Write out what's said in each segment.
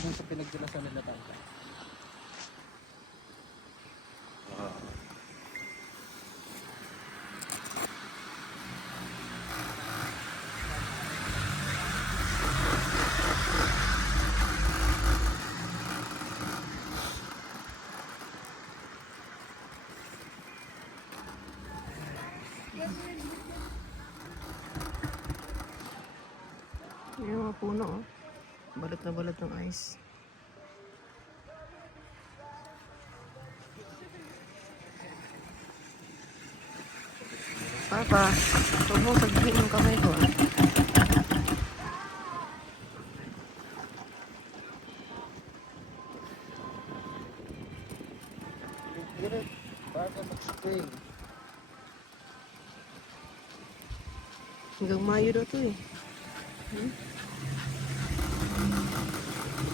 dun sa pinagdilasan nila tangka. Yung mga puno, oh. Balat na balat ng ice. Papa, huwag mo sabihin yung kamay ko, ah. Direct, bago mag-spring. Hanggang Mayo daw to eh.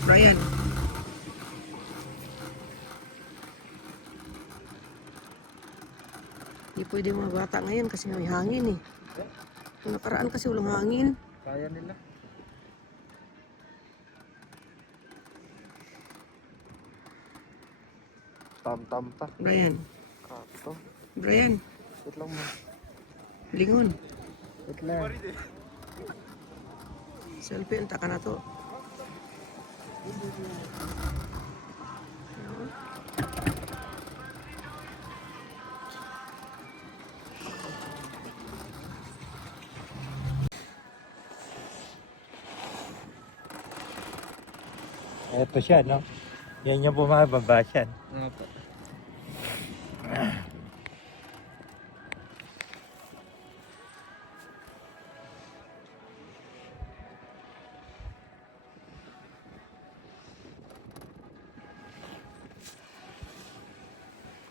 Brian. Hindi pwede mga bata ngayon kasi may hangin eh. Yung nakaraan kasi walang hangin. Kaya nila. Tam-tam pa. Brian. Kato. Brian. Wait lang mo. Lingon. Wait lang. Selfie ang taka na to. Ito siya, no? Yan yung bumababa siya. Nga po.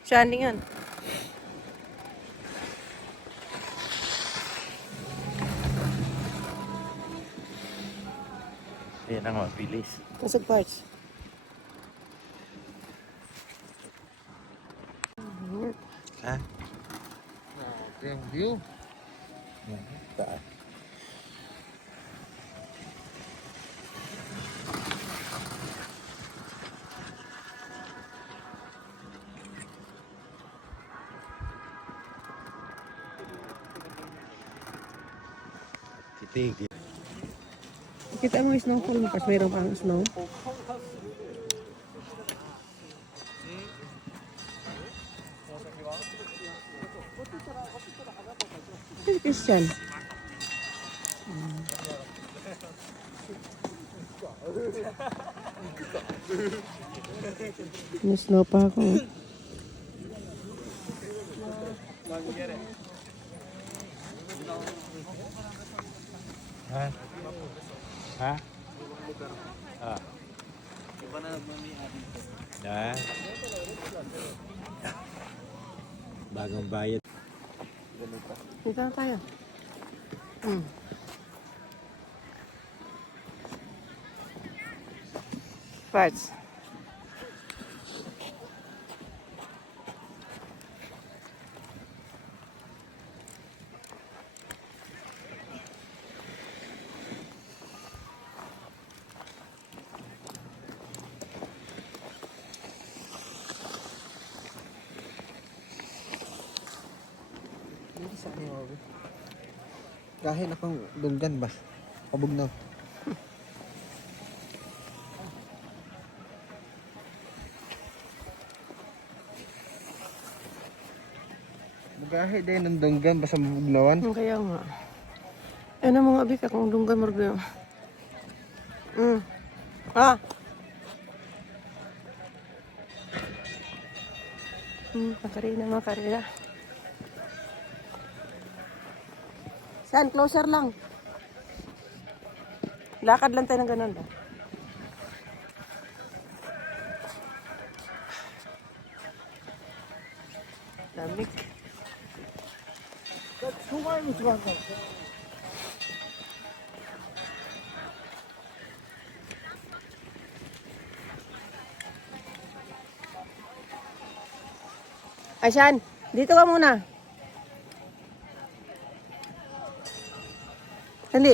Saan yan? Yan ang mabilis. Nasag parts. Ha? Okay, yung view. Taas. Titigil. Kita mo yung snowfall mo kasi mayroon pang snow. Hey, Christian. May snow pa ako. Ha? Ha? Ah. Iba na mami atin po. Na? Bagong bayad. Ganito. Dito na tayo. Parts. Hindi sa ano ako. Kahit akong dunggan ba? Pabugnaw. Magahe din ng dunggan basta mabugnawan. Kaya nga. Ano mga abik akong dunggan marga. Ah. Makarina, makarina. Saan? Closer lang. Lakad lang tayo ng ganun ba? Lamig. Ayan, dito ka muna. Dali.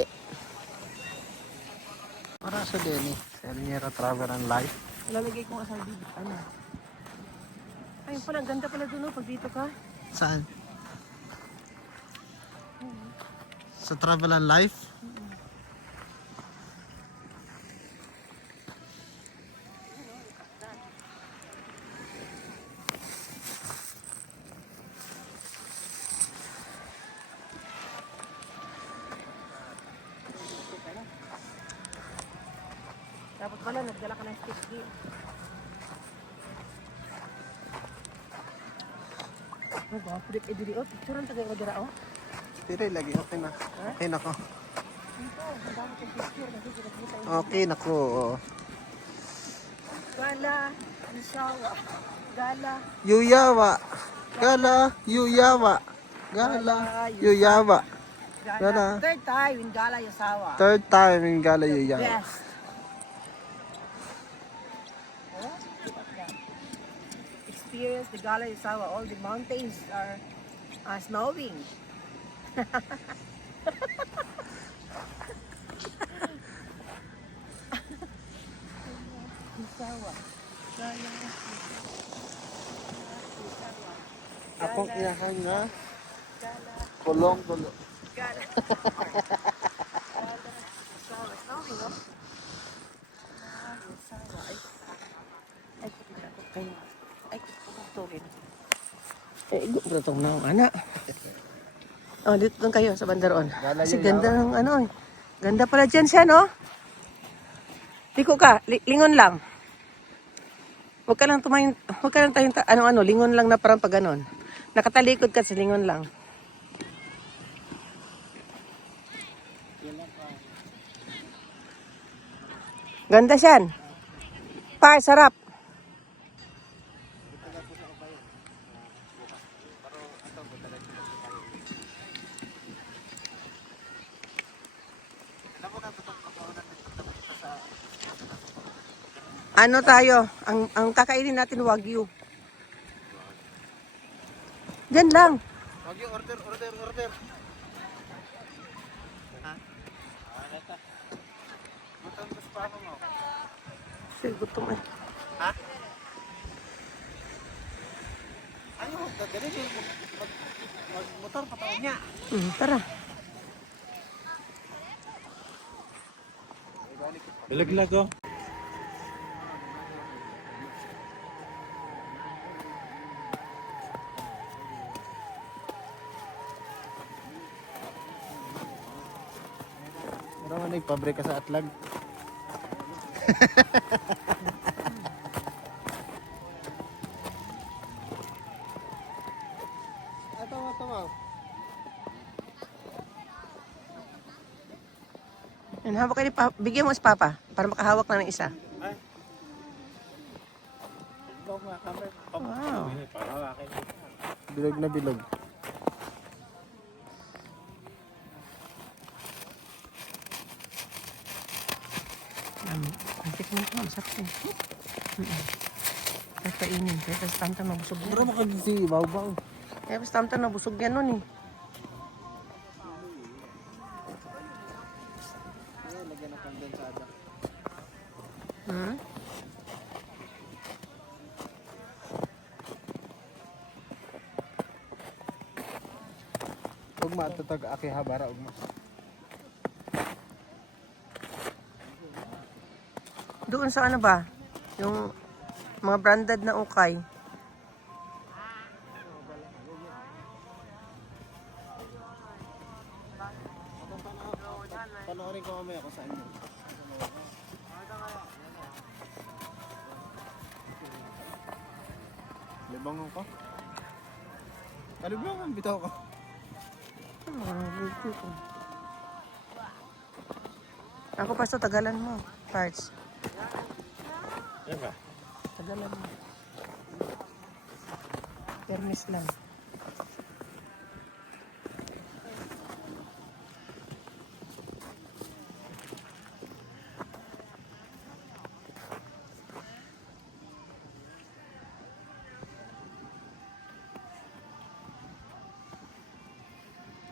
Para sa Denny. Sierra Travel and Life. Lalagay ko nga sa bibig. Ano? Ayun pala, ang ganda pala dun pag dito ka. Saan? Sa Travel and Life? Dapat pala, nagdala ka ng stick din. Ano ba? Pwede dili o. Picture ang tagay ko dira o. Pero lagi, okay na. Okay na ko. Dito, ang dami kong picture. Kasi pinagkita yung Okay na ko. Gala, Isawa, Gala, Yuyawa. Gala, Yuyawa. Gala, Yuyawa. Gala. Third time in Gala, Isawa. Third time in Gala, Yuyawa. Best. Oh, look at that. Experience the Gala, Isawa. All the mountains are snowing. Isawa. Gala, Isawa. Akong iyahan nga. Gala, Kulong. Gala. Gala, Isawa. Snowing, oh. Gala, Isawa. Ay, kayo. Ay, tutulin. Igo ba itong naong anak? Oh, dito lang kayo sa bandaron. Kasi ganda ng ano eh. Ganda pala dyan siya, no? Liko ka, lingon lang. Huwag ka lang tumayin, huwag ka lang tayong, lingon lang na parang pag ganon. Nakatalikod ka sa lingon lang. Ganda siyan. Sarap. Ano tayo? Ang kakainin natin wagyu. Diyan lang. Wagyu, order. Ha? Gutom ka sa papa mo. Sige, gutom eh. Ha? Ano? Ganito magmotor pa taon niya. Tara. Bilaglag oh. Ano man nagpabrika sa atlag? Tama. Yan, hawak kayo ni Papa. Bigyan mo si Papa para makahawak na ng isa. Wow. Bilog na bilog. Tikman ko, masarap eh. Kahit kainin, kahit sa tamtan nabusog yan. Pero makagisi, baw-baw. Kaya sa tamtan nabusog yan nun eh. Lagyan ng kondensada. Ugma, tatag aki habara ugma. Doon sa ano ba? Yung mga branded na ukay. Panoorin ko mamaya kung saan yun. Libangon ko? Kalibangon, bitaw ko. Ako pa tagalan mo. Parts. Yan ba? Tagalan mo. Permis lang.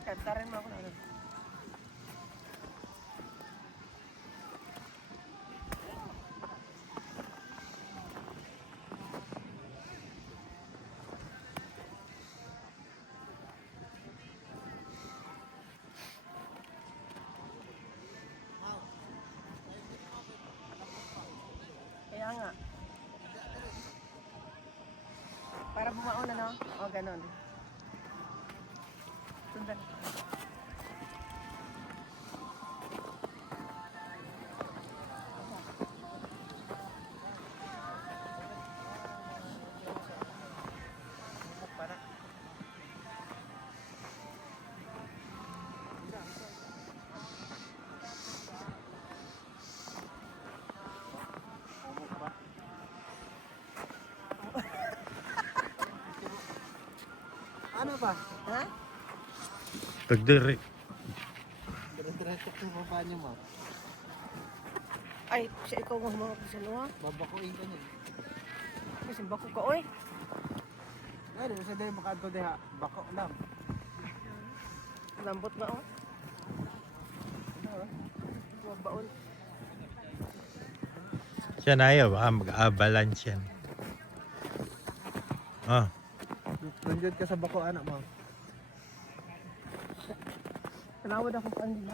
Kantarin mo ako na. Nga. Para bumaon na, no? O, ganon. Sundan. Ano ba? Ha? Tagdiri. Dire-diretso ko baba niyo, ma. Ay, siya ikaw nga humawak sa luwa. Babakuin ka niya. Kasi bako ka, oy. Ay, di ba sa day makadto diha? Bako lang. Lambot na, oh. Baon. Siya na ayaw, baka mag-avalanche yan. Ah, Nandiyan ka sa bako, anak mo. Tanawad ako kuan din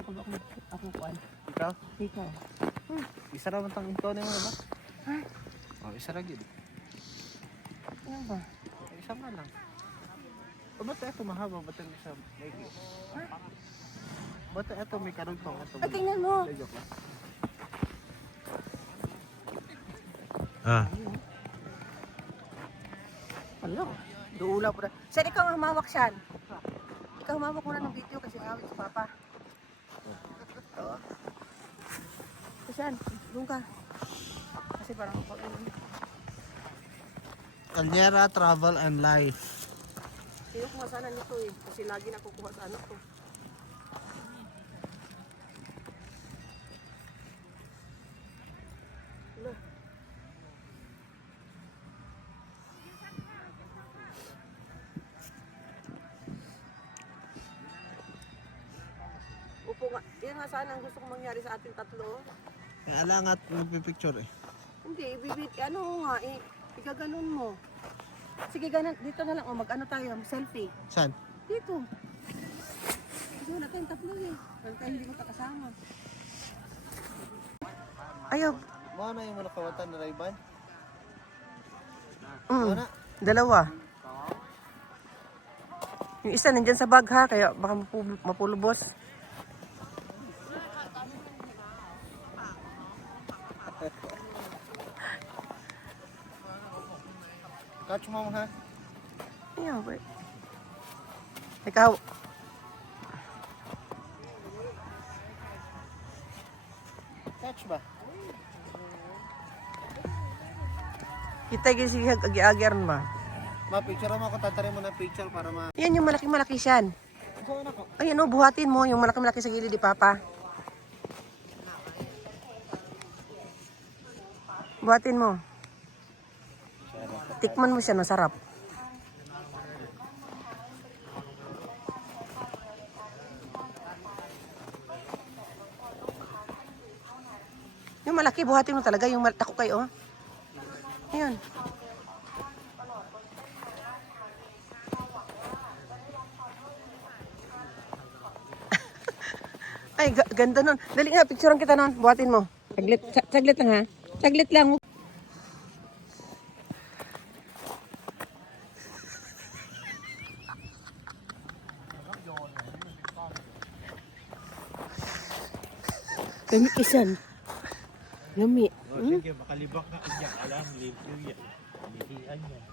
ako kuan. Ikaw? Ikaw. Isa ra man tang intone mo ba? Ha? Oh, isa ra gid. Ano ba? Isa nga lang. O ba't ito mahaba? Ba't ito sa may... Ba't ito may karugtong? Ito Ay, tingnan mo. joke lang. ah. Ano? Duula po na. Saan ikaw ang humawak siyan? Ikaw humawak muna ng video kasi awit si Papa. Oo. Saan? Doon ka. Kasi parang Calyera Travel and Life. sino kuha sana nito eh. Kasi lagi nakukuha sa ano to. Ano? Upo nga. Yan nga sana ang gusto kong mangyari sa ating tatlo. Kaya alangat magpipicture eh. Hindi, ano nga eh. Igaganon mo. Sige, ganon. Dito na lang. O, mag-ano tayo. Selfie. Saan? Dito. Dito na tayong tatlo eh. Pero tayo hindi mo kasama. Ayaw. Mga na yung manakawatan na Ray-Ban? Mm. Dalawa. Yung isa nandyan sa bag ha. Kaya baka mapulubos. Catch mo ha? Ayaw, wait. Ikaw. Catch ba? Kita yung sige agi-agir ba? Ma-picture mo ako, tatarin mo ng picture para ma... Yan yung malaki-malaki siyan. So, anak ko. Ayan o, buhatin mo yung malaki-malaki sa gilid ni Papa. Buhatin mo. Tikman mo siya, masarap. Yung malaki, buhatin mo talaga. Yung ako kayo, oh. Ayan. Ay, ganda nun. Dali nga, picturean kita nun. Buhatin mo. Saglit, saglit lang ha. Saglit lang. Kami isan. Lami. Sige, makalibak na kanya. Alam, live yan. Hinihian yan.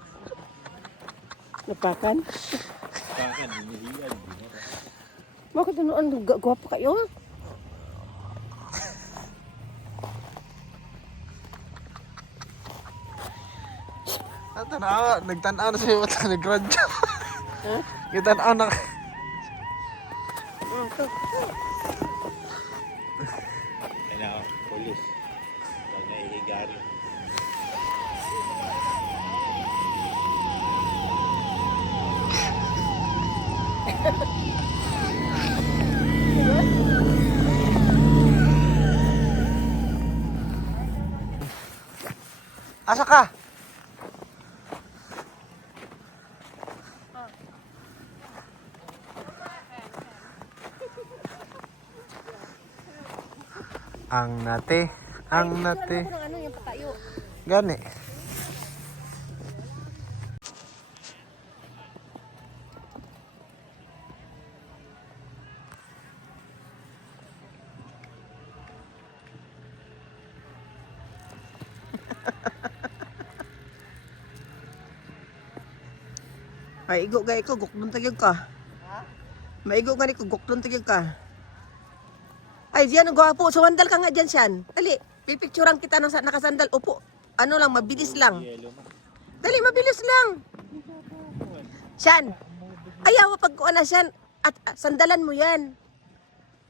Napakan. Bakan, hinihian. Bakit ano, gwapo kayo? Nagtanaw na sa'yo at nag-radyo. Ha? Nagtanaw na... Ito. Kailangan, polis. Huwag na ihigari. Asa ka? Ang nate. Ano yung patayo? Gani. Ay, igo gay ko, guklon tagyog ka. Maigo nga ni ko, guklon tagyog ka. Ay, diyan ang gwapo. Sumandal ka nga dyan, Sian. Dali, pipicturean kita ng nakasandal. Upo, ano lang, mabilis lang. Dali, mabilis lang. Sian, ayaw pagkuhan na, Sian. At sandalan mo yan.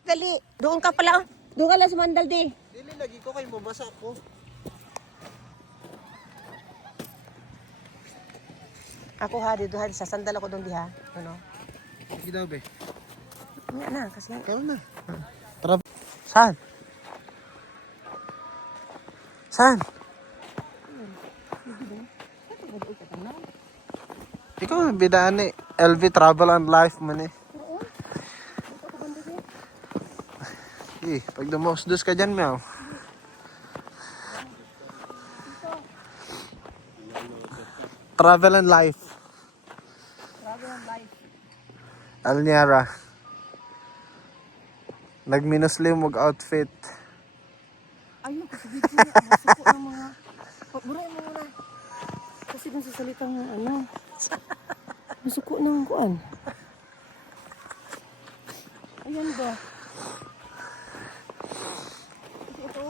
Dali, doon ka pala. Doon ka lang sumandal, di. Dili lagi ko kay mabasa ko. Ako ha, dito ha, sa sandal ako doon di ha. Ano? Sige daw be. Nga na, kasi Ikaw na. Tara. Saan? Saan? Ikaw ang bidaan ni LV Travel and Life man eh. Pag dumausdos ka dyan, meow. Travel and Life. Travel and life. Alniara. Nagminuslim mag outfit. Ayun, kasi video niya, masuko ng mga... Buray mo muna. Kasi nang sasalita ng ano. Masuko ng kuan. Ayan ba? Ito?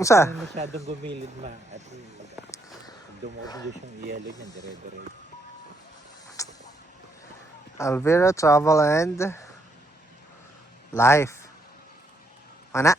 Unsa? Hindi masyadong gumilid ma. At dumosdos yung yellow niyan, dire-dire. Alvera Travel and Life. Mana?